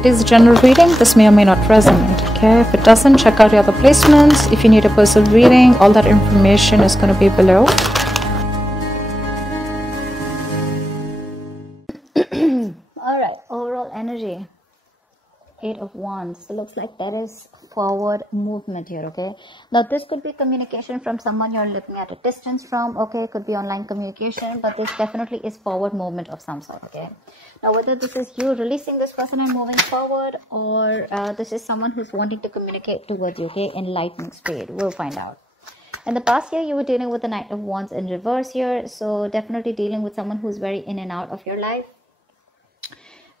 It is a general reading. This may or may not resonate. Okay, if it doesn't, check out your other placements. If you need a personal reading, all that information is going to be below. All right, overall energy. 8 of Wands. So looks like there is forward movement here. Okay, now this could be communication from someone you're looking at a distance from. Okay, it could be online communication, but this definitely is forward movement of some sort. Okay, now whether this is you releasing this person and moving forward, or this is someone who's wanting to communicate towards you. Okay, in lightning speed, we'll find out. In the past year, you were dealing with the Knight of Wands in reverse here, so definitely dealing with someone who's very in and out of your life.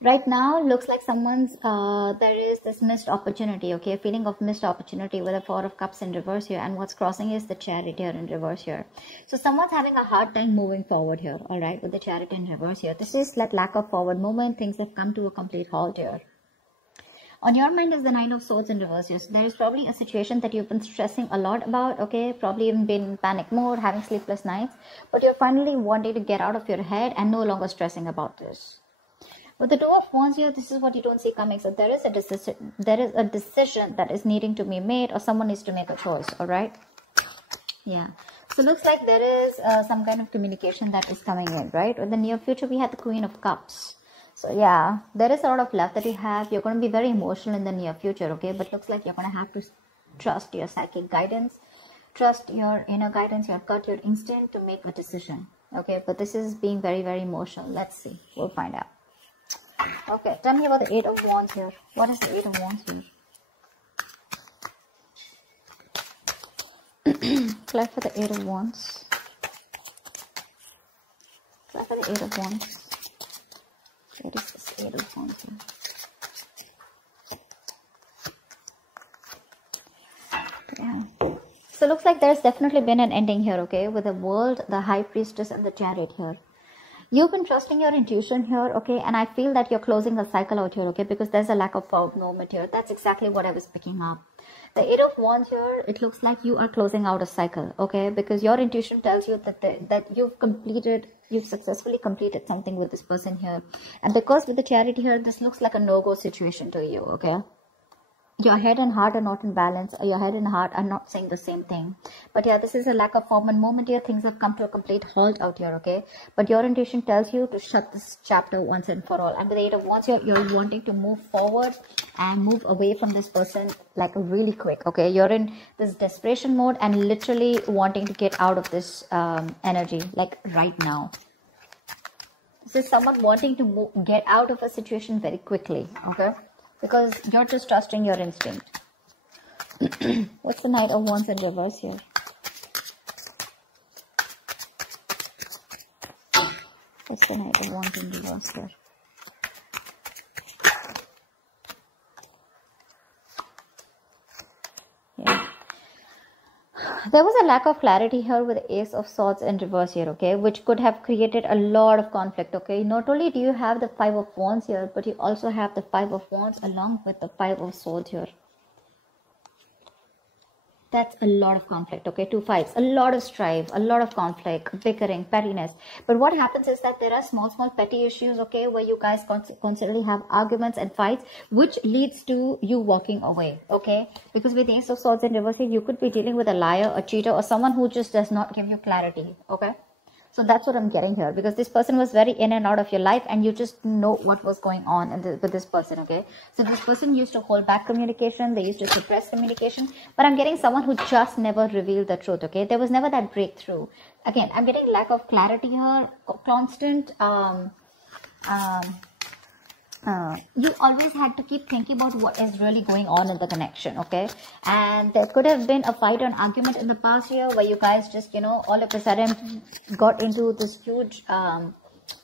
Right now, looks like someone's, there is this missed opportunity, okay, a feeling of missed opportunity with the Four of Cups in reverse here, and what's crossing is the Chariot here in reverse here. So someone's having a hard time moving forward here, all right, with the Chariot in reverse here. This is like lack of forward movement. Things have come to a complete halt here. On your mind is the Nine of Swords in reverse here. So there is probably a situation that you've been stressing a lot about, okay, probably even been in panic mode, having sleepless nights, but you're finally wanting to get out of your head and no longer stressing about this. With the Two of Wands here, this is what you don't see coming. So there is a decision that is needing to be made, or someone needs to make a choice, all right? Yeah. So looks like there is some kind of communication that is coming in, right? In the near future, we had the Queen of Cups. So yeah, there is a lot of love that you have. You're going to be very emotional in the near future, okay? But looks like you're going to have to trust your psychic guidance, trust your inner guidance, your gut, your instinct to make a decision, okay? But this is being very, very emotional. Let's see. We'll find out. Okay, tell me about the Eight of Wands here. What is the Eight of Wands here? Apply for the Eight of Wands. Apply for the Eight of Wands. What is this Eight of Wands here? Yeah. So looks like there's definitely been an ending here, okay, with the World, the High Priestess, and the Chariot here. You've been trusting your intuition here, okay, and I feel that you're closing a cycle out here, okay, because there's a lack of forward movement here. That's exactly what I was picking up. The Eight of Wands here, it looks like you are closing out a cycle, okay, because your intuition tells you that you've successfully completed something with this person here. And because with the Chariot here, this looks like a no-go situation to you, okay. Your head and heart are not in balance. Your head and heart are not saying the same thing. But yeah, this is a lack of forward movement here. Things have come to a complete halt out here, okay? But your intuition tells you to shut this chapter once and for all. And with the Eight of Wands here, you're wanting to move forward and move away from this person like really quick, okay? You're in this desperation mode and literally wanting to get out of this energy like right now. This is someone wanting to get out of a situation very quickly, okay? Because you're just trusting your instinct. What's the Knight of Wands in reverse here? What's the Knight of Wands in reverse here? Yeah. There was a lack of clarity here with the Ace of Swords in reverse here, okay, which could have created a lot of conflict, okay. Not only do you have the Five of Wands here, but you also have the Five of Wands along with the Five of Swords here. That's a lot of conflict, okay, two fights, a lot of strife, a lot of conflict, bickering, pettiness. But what happens is that there are small petty issues, okay, where you guys constantly have arguments and fights, which leads to you walking away, okay? Because with the Ace of Swords in reverse here, you could be dealing with a liar, a cheater, or someone who just does not give you clarity, okay? So that's what I'm getting here, because this person was very in and out of your life and you just know what was going on with this person, okay? So this person used to hold back communication, they used to suppress communication, but I'm getting someone who just never revealed the truth, okay? There was never that breakthrough. Again, I'm getting lack of clarity here, constant, you always had to keep thinking about what is really going on in the connection, okay? And there could have been a fight or an argument in the past year where you guys just, you know, all of a sudden got into this huge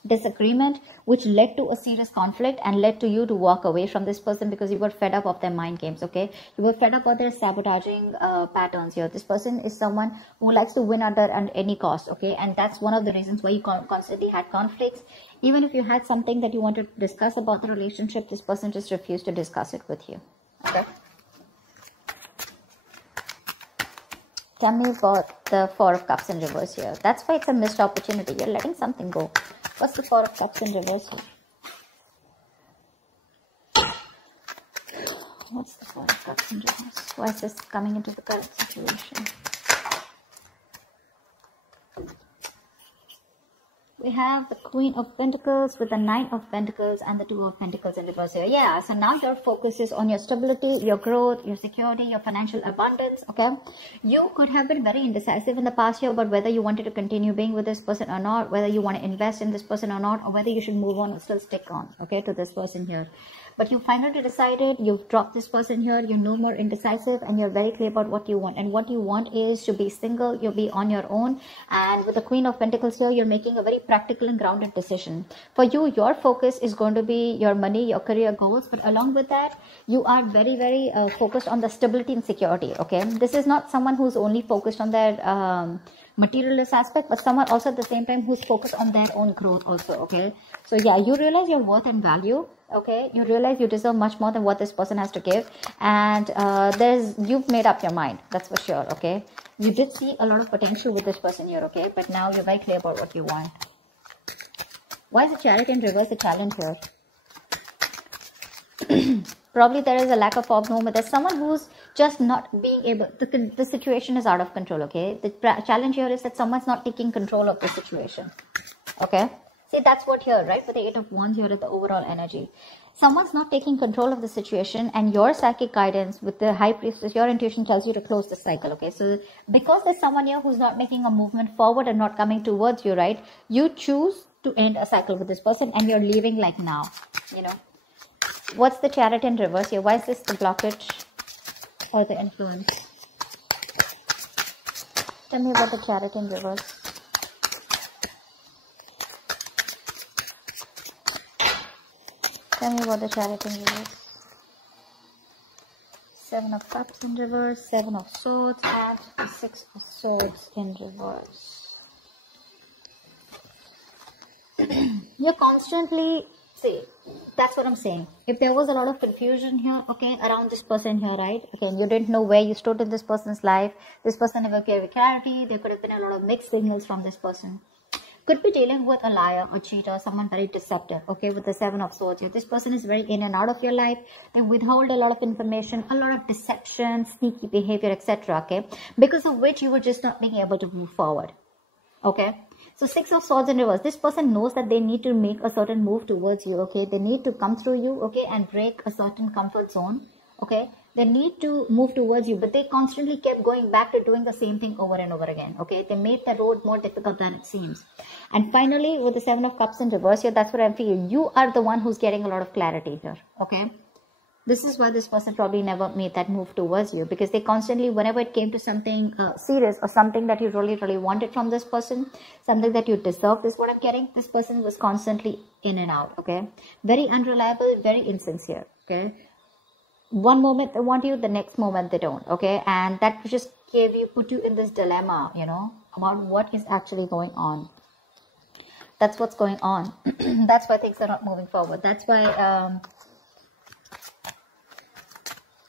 disagreement, which led to a serious conflict and led to you to walk away from this person because you were fed up of their mind games, okay? You were fed up of their sabotaging patterns here. This person is someone who likes to win at any cost, okay? And that's one of the reasons why you constantly had conflicts. Even if you had something that you wanted to discuss about the relationship, this person just refused to discuss it with you, okay? Tell me about the Four of Cups in reverse here. That's why it's a missed opportunity. You're letting something go. What's the Four of Cups in reverse here? What's the Four of Cups in reverse? Why is this coming into the current situation? We have the Queen of Pentacles with the Nine of Pentacles and the Two of Pentacles in reverse here. Yeah, so now your focus is on your stability, your growth, your security, your financial abundance, okay? You could have been very indecisive in the past year about whether you wanted to continue being with this person or not, whether you want to invest in this person or not, or whether you should move on or still stick on, okay, to this person here. But you finally decided, you've dropped this person here, you're no more indecisive, and you're very clear about what you want. And what you want is to be single, you'll be on your own. And with the Queen of Pentacles here, you're making a very practical and grounded decision. For you, your focus is going to be your money, your career goals. But along with that, you are very, very focused on the stability and security, okay? This is not someone who's only focused on their materialist aspect, but someone also at the same time who's focused on their own growth also, okay? So yeah, you realize your worth and value, okay? You realize you deserve much more than what this person has to give, and you've made up your mind, that's for sure, okay? You did see a lot of potential with this person here, okay? But now you're very clear about what you want. Why is the Chariot in reverse a challenge here? Probably there is a lack of movement. There's someone who's just not being able, the situation is out of control, okay? The challenge here is that someone's not taking control of the situation, okay? See, that's what here, right? With the Eight of Wands here at the overall energy. Someone's not taking control of the situation, and your psychic guidance with the High Priestess, your intuition tells you to close the cycle, okay? So because there's someone here who's not making a movement forward and not coming towards you, right? You choose to end a cycle with this person, and you're leaving like now, you know? What's the Chariot in reverse here? Why is this the blockage or the influence? Tell me about the Chariot in reverse. Tell me about the Chariot in reverse. Seven of Cups in reverse, Seven of Swords, and the Six of Swords in reverse. You're constantly, see, that's what I'm saying. If there was a lot of confusion here, okay, around this person here, right? Again, you didn't know where you stood in this person's life. This person never gave clarity. There could have been a lot of mixed signals from this person. Could be dealing with a liar, a cheater, someone very deceptive, okay, with the Seven of Swords here. This person is very in and out of your life. They withhold a lot of information, a lot of deception, sneaky behavior, etc., okay, because of which you were just not being able to move forward, okay? So Six of Swords in reverse. This person knows that they need to make a certain move towards you, okay? They need to come through you, okay, and break a certain comfort zone, okay? They need to move towards you, but they constantly kept going back to doing the same thing over and over again, okay? They made the road more difficult than it seems. And finally, with the Seven of Cups in reverse here, that's what I'm feeling. You are the one who's getting a lot of clarity here, okay? This is why this person probably never made that move towards you, because they constantly, whenever it came to something serious or something that you really, really wanted from this person, something that you deserved is what I'm getting, this person was constantly in and out, okay? Very unreliable, very insincere, okay? One moment they want you, the next moment they don't, okay? And that just put you in this dilemma, you know, about what is actually going on. That's what's going on. That's why things are not moving forward. That's why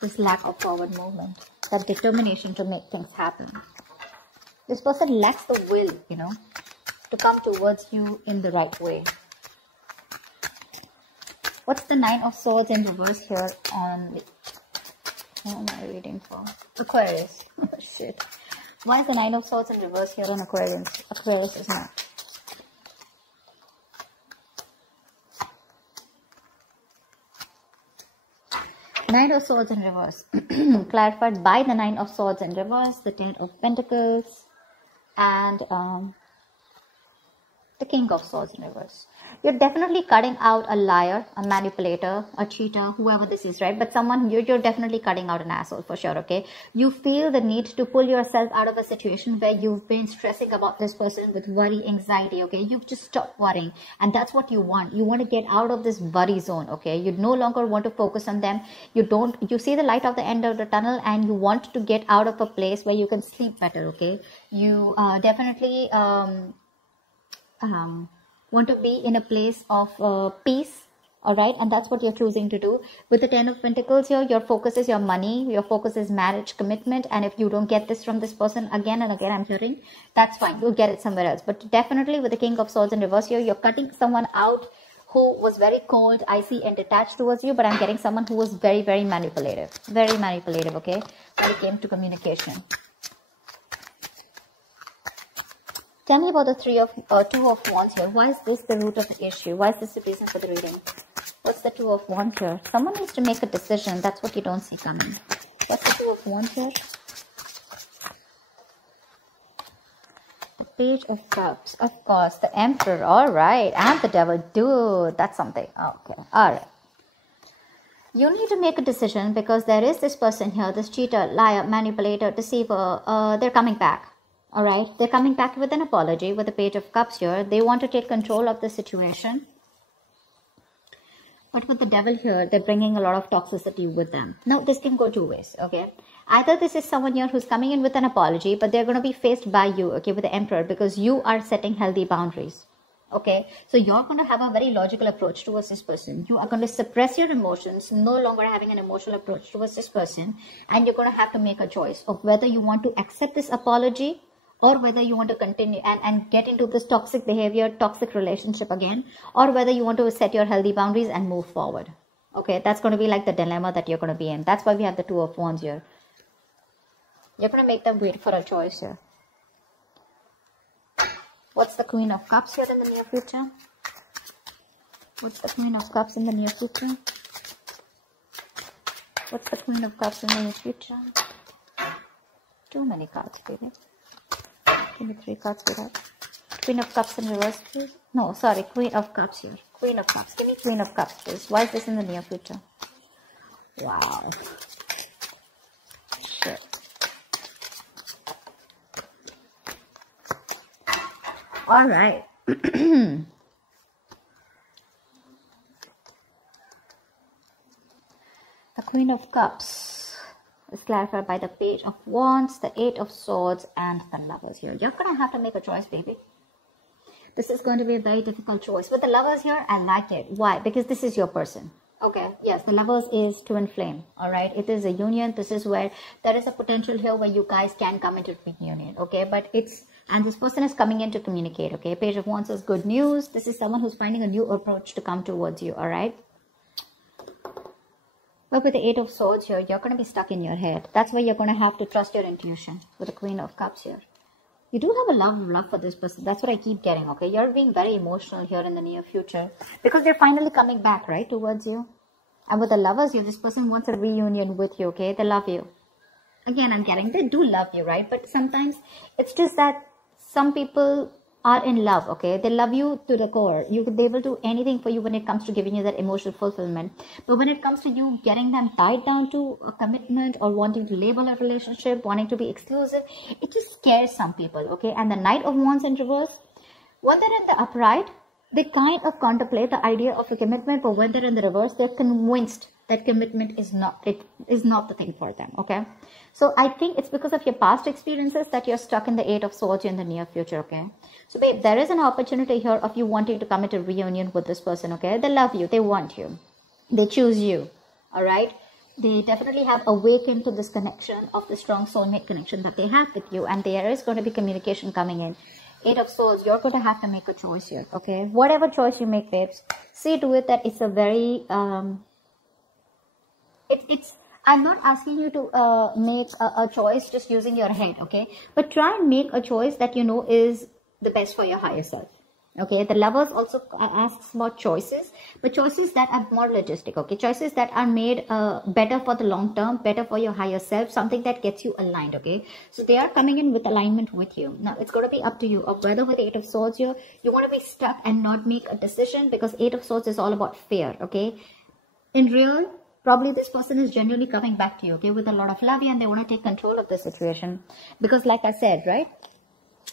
this lack of forward movement, that determination to make things happen. This person lacks the will, you know, to come towards you in the right way. What's the Nine of Swords in reverse here on, what am I reading for? Aquarius. Oh, shit. Why is the Nine of Swords in reverse here on Aquarius? Aquarius is not. Nine of Swords in reverse. Clarified by the Nine of Swords in reverse, the Ten of Pentacles, and the King of Swords in reverse. You're definitely cutting out a liar, a manipulator, a cheater, whoever this is, right? But someone, you're definitely cutting out an asshole for sure, okay? You feel the need to pull yourself out of a situation where you've been stressing about this person with worry, anxiety, okay? You've just stopped worrying, and that's what you want. You want to get out of this worry zone, okay? You no longer want to focus on them. You see the light of the end of the tunnel, and you want to get out of a place where you can sleep better, okay? You definitely want to be in a place of peace, all right? And that's what you're choosing to do. With the Ten of Pentacles here, your focus is your money, your focus is marriage, commitment, and if you don't get this from this person again and again, I'm hearing, that's fine, you'll get it somewhere else. But definitely with the King of Swords in reverse here, you're cutting someone out who was very cold, icy and detached towards you, but I'm getting someone who was very, very manipulative, okay, when it came to communication. Tell me about the Two of Wands here. Why is this the root of the issue? Why is this the reason for the reading? What's the Two of Wands here? Someone needs to make a decision. That's what you don't see coming. What's the Two of Wands here? The Page of Cups. Of course. The Emperor. All right. And the Devil. Dude, that's something. Okay. All right. You need to make a decision because there is this person here, this cheater, liar, manipulator, deceiver. They're coming back. All right. They're coming back with an apology with the Page of Cups here. They want to take control of the situation. But with the Devil here, they're bringing a lot of toxicity with them. Now, this can go two ways, okay? Either this is someone here who's coming in with an apology, but they're going to be faced by you, okay, with the Emperor, because you are setting healthy boundaries, okay? So you're going to have a very logical approach towards this person. You are going to suppress your emotions, no longer having an emotional approach towards this person, and you're going to have to make a choice of whether you want to accept this apology or whether you want to continue and get into this toxic behavior, toxic relationship again, or whether you want to set your healthy boundaries and move forward. Okay, that's going to be like the dilemma that you're going to be in. That's why we have the Two of Wands here. You're going to make them wait for a choice here. What's the Queen of Cups here in the near future? What's the Queen of Cups in the near future? What's the Queen of Cups in the near future? Too many cards, baby. Give me 3 cards for that. Queen of Cups in reverse, please. No, sorry, Queen of Cups here. Queen of Cups. Give me Queen of Cups, please. Why is this in the near future? Wow. Shit. All right. The Queen of Cups is clarified by the Page of Wands, the 8 of Swords, and the Lovers here. You're going to have to make a choice, baby. This is going to be a very difficult choice. With the Lovers here, I like it. Why? Because this is your person. Okay, yes, the Lovers is twin flame. All right, it is a union. This is where there is a potential here where you guys can come into reunion. Okay, but and this person is coming in to communicate. Okay, Page of Wands is good news. This is someone who's finding a new approach to come towards you. All right. But with the 8 of Swords here, you're going to be stuck in your head. That's why you're going to have to trust your intuition with the Queen of Cups here. You do have a love for this person. That's what I keep getting, okay? You're being very emotional here in the near future because they're finally coming back, right, towards you. And with the Lovers here, this person wants a reunion with you, okay? They love you. Again, I'm getting, they do love you, right? But sometimes it's just that some people are in love, okay? They love you to the core. They will do anything for you when it comes to giving you that emotional fulfillment. But when it comes to you getting them tied down to a commitment or wanting to label a relationship, wanting to be exclusive, it just scares some people, okay? And the Knight of Wands in reverse, when they're in the upright, they kind of contemplate the idea of a commitment, but when they're in the reverse, they're convinced that commitment is not the thing for them, okay? So I think it's because of your past experiences that you're stuck in the 8 of Swords in the near future, okay? So babe, there is an opportunity here of you wanting to come into reunion with this person, okay? They love you, they want you, they choose you, all right? They definitely have awakened to this connection of the strong soulmate connection that they have with you, and there is going to be communication coming in. 8 of Swords, you're going to have to make a choice here, okay? Whatever choice you make, babes, see to it that it's a very, I'm not asking you to make a choice just using your head, okay? But try and make a choice that you know is the best for your higher self, okay? The Lovers also asks about choices, but choices that are more logistic, okay? Choices that are made better for the long term, better for your higher self, something that gets you aligned, okay? So they are coming in with alignment with you. Now, it's going to be up to you of whether with the 8 of Swords here, you want to be stuck and not make a decision because 8 of Swords is all about fear, okay? In real, probably this person is genuinely coming back to you, okay, with a lot of love, and they want to take control of the situation. Because like I said, right,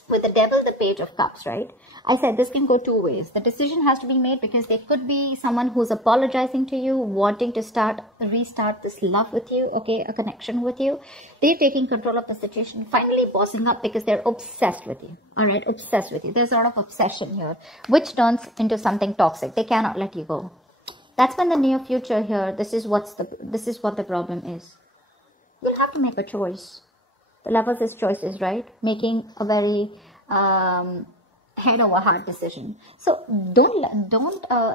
with the Devil, the Page of Cups, right, I said this can go two ways. The decision has to be made because there could be someone who's apologizing to you, wanting to restart this love with you, okay, a connection with you. They're taking control of the situation, finally bossing up because they're obsessed with you, all right, obsessed with you. There's a lot of obsession here, which turns into something toxic. They cannot let you go. That's when the near future here, this is what the problem is. You'll have to make a choice. The Lovers is choices, right? Making a very head over heart decision. So don't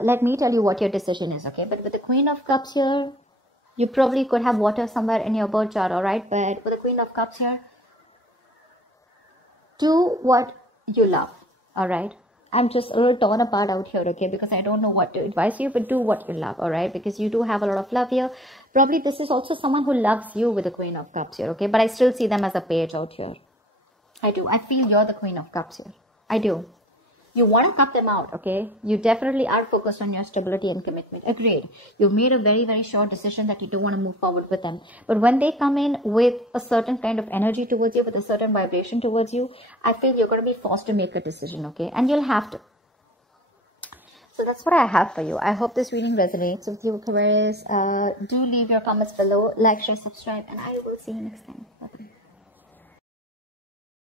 let me tell you what your decision is, okay? But with the Queen of Cups here, you probably could have water somewhere in your birth chart, all right? But with the Queen of Cups here, do what you love, all right? I'm just a little torn apart out here, okay? Because I don't know what to advise you, but do what you love, all right? Because you do have a lot of love here. Probably this is also someone who loves you with the Queen of Cups here, okay? But I still see them as a page out here. I do. I feel you're the Queen of Cups here. I do. You want to cut them out, okay? You definitely are focused on your stability and commitment. Agreed. You've made a very, very short decision that you don't want to move forward with them. But when they come in with a certain kind of energy towards you, with a certain vibration towards you, I feel you're going to be forced to make a decision, okay? And you'll have to. So that's what I have for you. I hope this reading resonates with you, Aquarius. Do leave your comments below. Like, share, subscribe, and I will see you next time. Bye-bye.